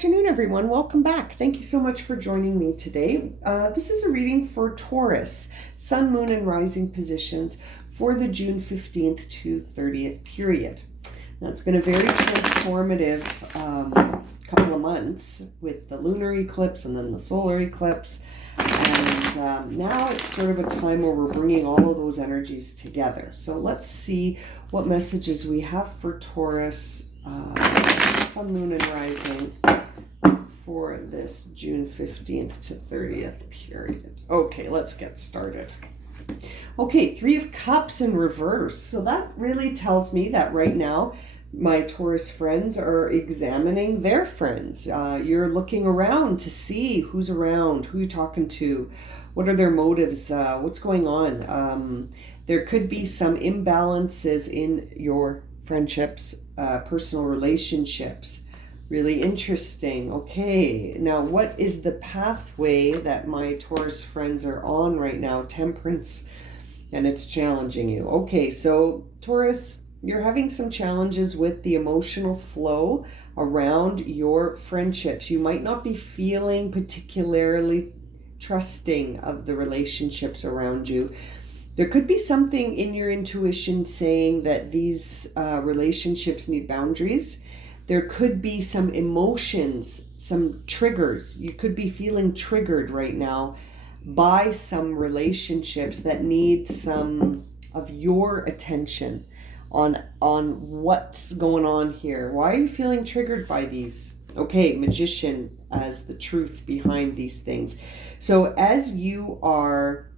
afternoon, everyone. Welcome back. Thank you so much for joining me today. This is a reading for Taurus, Sun, Moon, and Rising positions for the June 15th to 30th period. Now, it's been a very transformative couple of months with the lunar eclipse and then the solar eclipse. And now it's sort of a time where we're bringing all of those energies together. So let's see what messages we have for Taurus, Sun, Moon, and Rising for this June 15th to 30th period. Okay, let's get started. Okay, Three of Cups in reverse. So that really tells me that right now my Taurus friends are examining their friends. You're looking around to see who's around, who you're talking to, what are their motives, what's going on. There could be some imbalances in your friendships, personal relationships. Really interesting. Okay, now what is the pathway that my Taurus friends are on right now? Temperance, and it's challenging you. Okay, so Taurus, you're having some challenges with the emotional flow around your friendships. You might not be feeling particularly trusting of the relationships around you. There could be something in your intuition saying that these relationships need boundaries. There could be some emotions, some triggers. You could be feeling triggered right now by some relationships that need some of your attention on what's going on here. Why are you feeling triggered by these? Okay, Magician as the truth behind these things. So as you are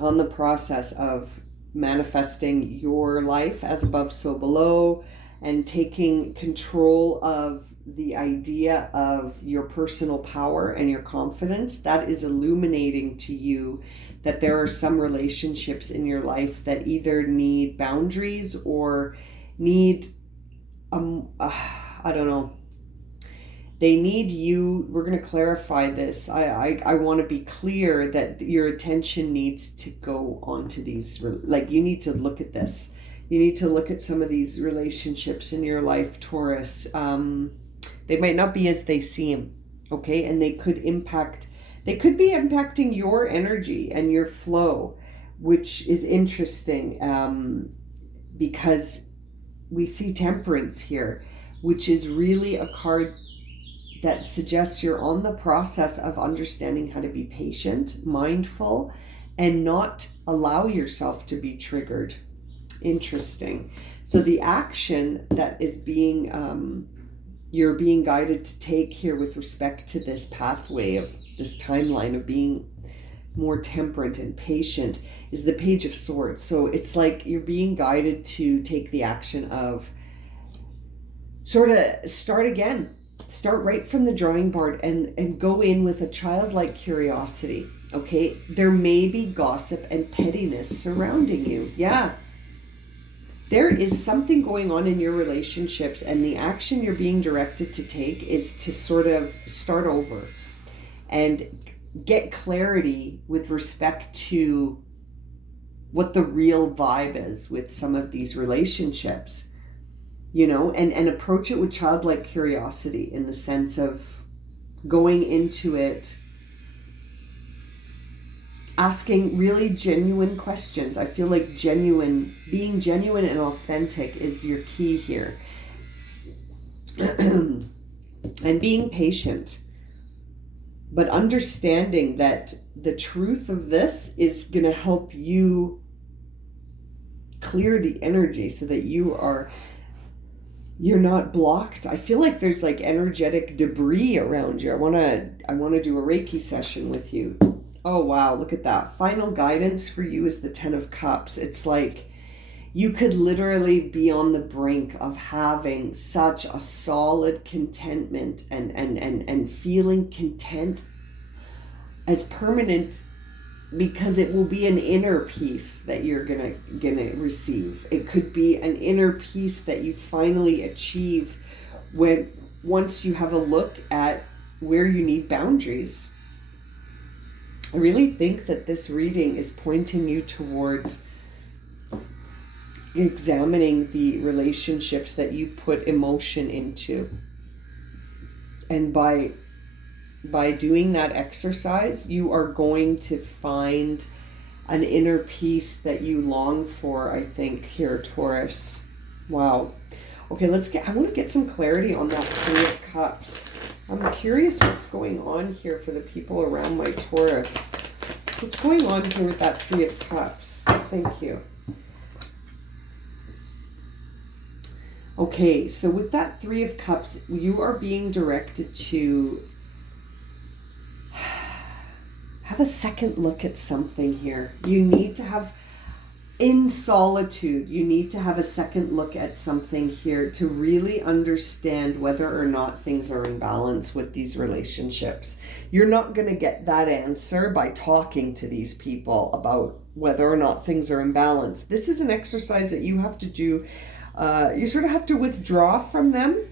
on the process of manifesting your life as above, so below, and taking control of the idea of your personal power and your confidence, that is illuminating to you that there are some relationships in your life that either need boundaries or need, I don't know, they need you. We're going to clarify this. I want to be clear that your attention needs to go onto these, like you need to look at this. You need to look at some of these relationships in your life, Taurus. They might not be as they seem, okay? And they could be impacting your energy and your flow, which is interesting because we see Temperance here, which is really a card that suggests you're on the process of understanding how to be patient, mindful, and not allow yourself to be triggered. Interesting. So the action that is you're being guided to take here with respect to this pathway of this timeline of being more temperate and patient is the Page of Swords. So it's like you're being guided to take the action of sort of start again. Start right from the drawing board and go in with a childlike curiosity, okay? There may be gossip and pettiness surrounding you. Yeah. There is something going on in your relationships, and the action you're being directed to take is to sort of start over and get clarity with respect to what the real vibe is with some of these relationships. You know, and approach it with childlike curiosity in the sense of going into it, asking really genuine questions. I feel like being genuine and authentic is your key here. And being patient, but understanding that the truth of this is going to help you clear the energy so that you're not blocked. I feel like there's like energetic debris around you. I want to do a Reiki session with you. Oh, wow. Look at that. Final guidance for you is the Ten of Cups. It's like you could literally be on the brink of having such a solid contentment and feeling content as permanent, because it will be an inner peace that you're gonna receive. It could be an inner peace that you finally achieve once you have a look at where you need boundaries. I really think that this reading is pointing you towards examining the relationships that you put emotion into. And by doing that exercise, you are going to find an inner peace that you long for, I think, here, Taurus. Wow. Okay, I want to get some clarity on that Three of Cups. I'm curious what's going on here for the people around my Taurus. What's going on here with that Three of Cups? Thank you. Okay, so with that Three of Cups, you are being directed to have a second look at something here. You need to have, in solitude, you need to have a second look at something here to really understand whether or not things are in balance with these relationships. You're not going to get that answer by talking to these people about whether or not things are in balance. This is an exercise that you have to do. You sort of have to withdraw from them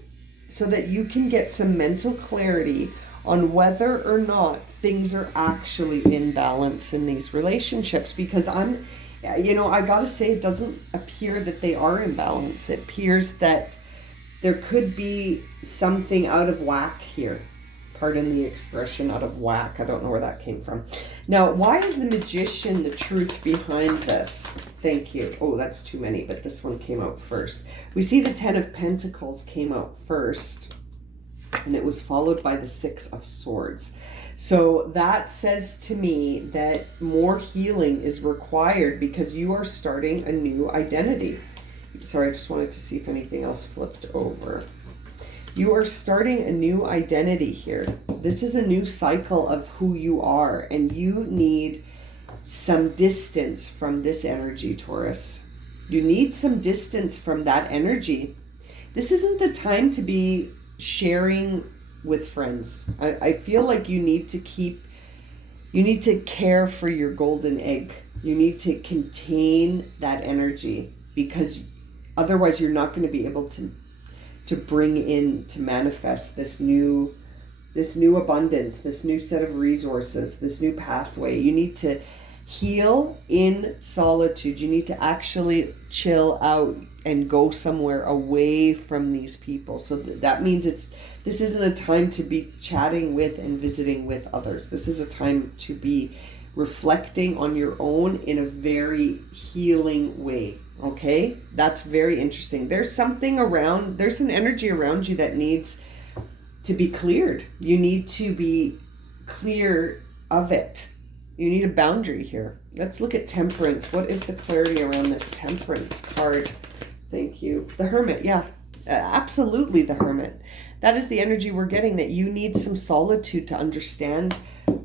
so that you can get some mental clarity on whether or not things are actually in balance in these relationships. Because I gotta say, it doesn't appear that they are in balance. It appears that there could be something out of whack here. Pardon the expression, out of whack. I don't know where that came from. Now, why is the Magician the truth behind this? Thank you. Oh, that's too many, but this one came out first. We see the Ten of Pentacles came out first, and it was followed by the Six of Swords. So that says to me that more healing is required because you are starting a new identity. Sorry, I just wanted to see if anything else flipped over. You are starting a new identity here. This is a new cycle of who you are, and you need some distance from this energy, Taurus. You need some distance from that energy. This isn't the time to be sharing with friends. I feel like you need to care for your golden egg. You need to contain that energy, because otherwise you're not going to be able to bring in, to manifest this new abundance, this new set of resources, this new pathway. You need to heal in solitude. You need to actually chill out and go somewhere away from these people. So that means this isn't a time to be chatting with and visiting with others. This is a time to be reflecting on your own in a very healing way. Okay, that's very interesting. There's an energy around you that needs to be cleared. You need to be clear of it. You need a boundary here. Let's look at Temperance. What is the clarity around this Temperance card? Thank you. The Hermit, yeah, absolutely the Hermit. That is the energy we're getting, that you need some solitude to understand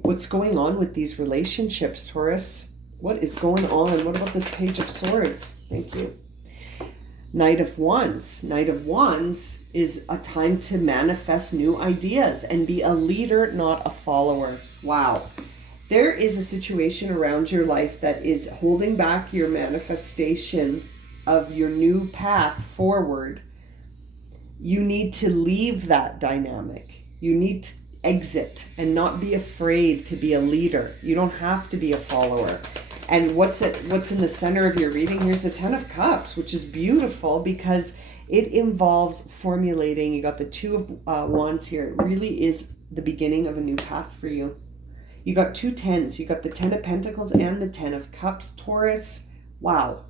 what's going on with these relationships, Taurus. What is going on? What about this Page of Swords? Thank you. Knight of Wands. Knight of Wands is a time to manifest new ideas and be a leader, not a follower. Wow. There is a situation around your life that is holding back your manifestation of your new path forward. You need to leave that dynamic. You need to exit and not be afraid to be a leader. You don't have to be a follower. And what's in the center of your reading? Here's the Ten of Cups, which is beautiful because it involves formulating. You got the Two of Wands here. It really is the beginning of a new path for you. You got two tens. You got the Ten of Pentacles and the Ten of Cups, Taurus. Wow.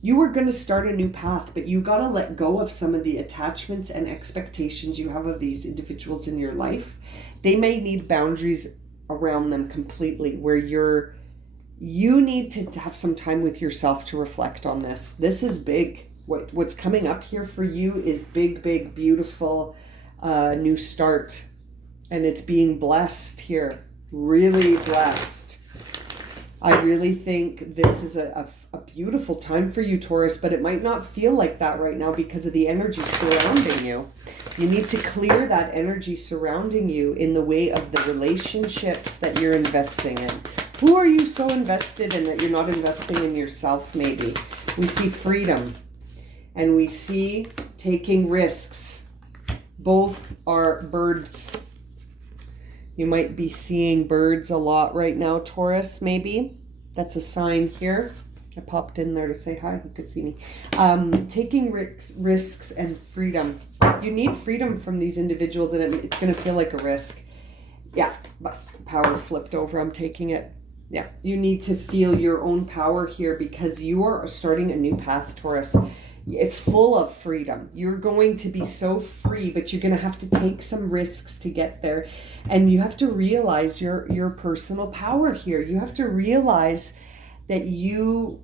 You are going to start a new path, but you got to let go of some of the attachments and expectations you have of these individuals in your life. They may need boundaries around them completely, where you need to have some time with yourself to reflect on this. This is big. What's coming up here for you is big, big, beautiful new start. And it's being blessed here. Really blessed. I really think this is a beautiful time for you, Taurus, but it might not feel like that right now because of the energy surrounding you. You need to clear that energy surrounding you in the way of the relationships that you're investing in. Who are you so invested in that you're not investing in yourself, maybe? We see freedom and we see taking risks. Both are birds. You might be seeing birds a lot right now, Taurus, maybe. That's a sign here. I popped in there to say hi. You could see me. Taking risks and freedom. You need freedom from these individuals, and it's going to feel like a risk. Yeah, but power flipped over. I'm taking it. Yeah, you need to feel your own power here because you are starting a new path, Taurus. It's full of freedom. You're going to be so free, but you're going to have to take some risks to get there. And you have to realize your personal power here. You have to realize that you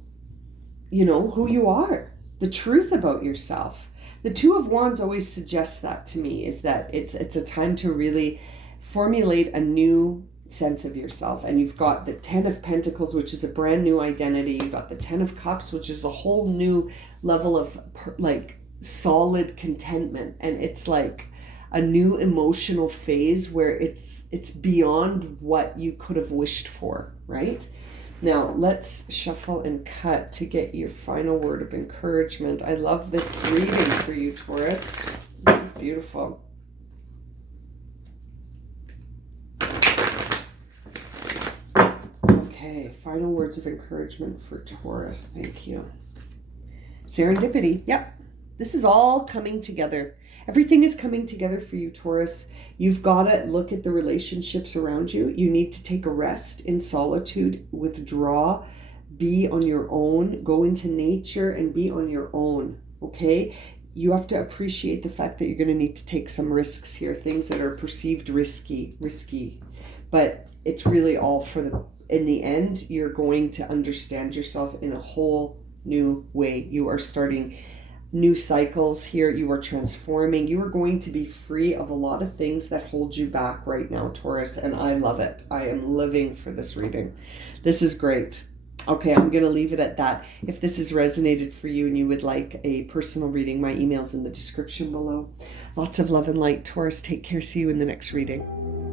know who you are, the truth about yourself. The Two of Wands always suggests that to me, is that it's a time to really formulate a new sense of yourself. And you've got the Ten of Pentacles, which is a brand new identity. You've got the Ten of Cups, which is a whole new level of like solid contentment. And it's like a new emotional phase where it's beyond what you could have wished for, right? Now, let's shuffle and cut to get your final word of encouragement. I love this reading for you, Taurus. This is beautiful. Okay, final words of encouragement for Taurus. Thank you. Serendipity. Yep. This is all coming together. Everything is coming together for you, Taurus. You've got to look at the relationships around you. You need to take a rest in solitude, withdraw, be on your own, go into nature and be on your own, okay? You have to appreciate the fact that you're going to need to take some risks here, things that are perceived risky, but it's really all for in the end, you're going to understand yourself in a whole new way. You are starting new cycles here. You are transforming. You are going to be free of a lot of things that hold you back right now, Taurus, and I love it. I am living for this reading. This is great. Okay, I'm going to leave it at that. If this has resonated for you and you would like a personal reading, my email's in the description below. Lots of love and light, Taurus. Take care. See you in the next reading.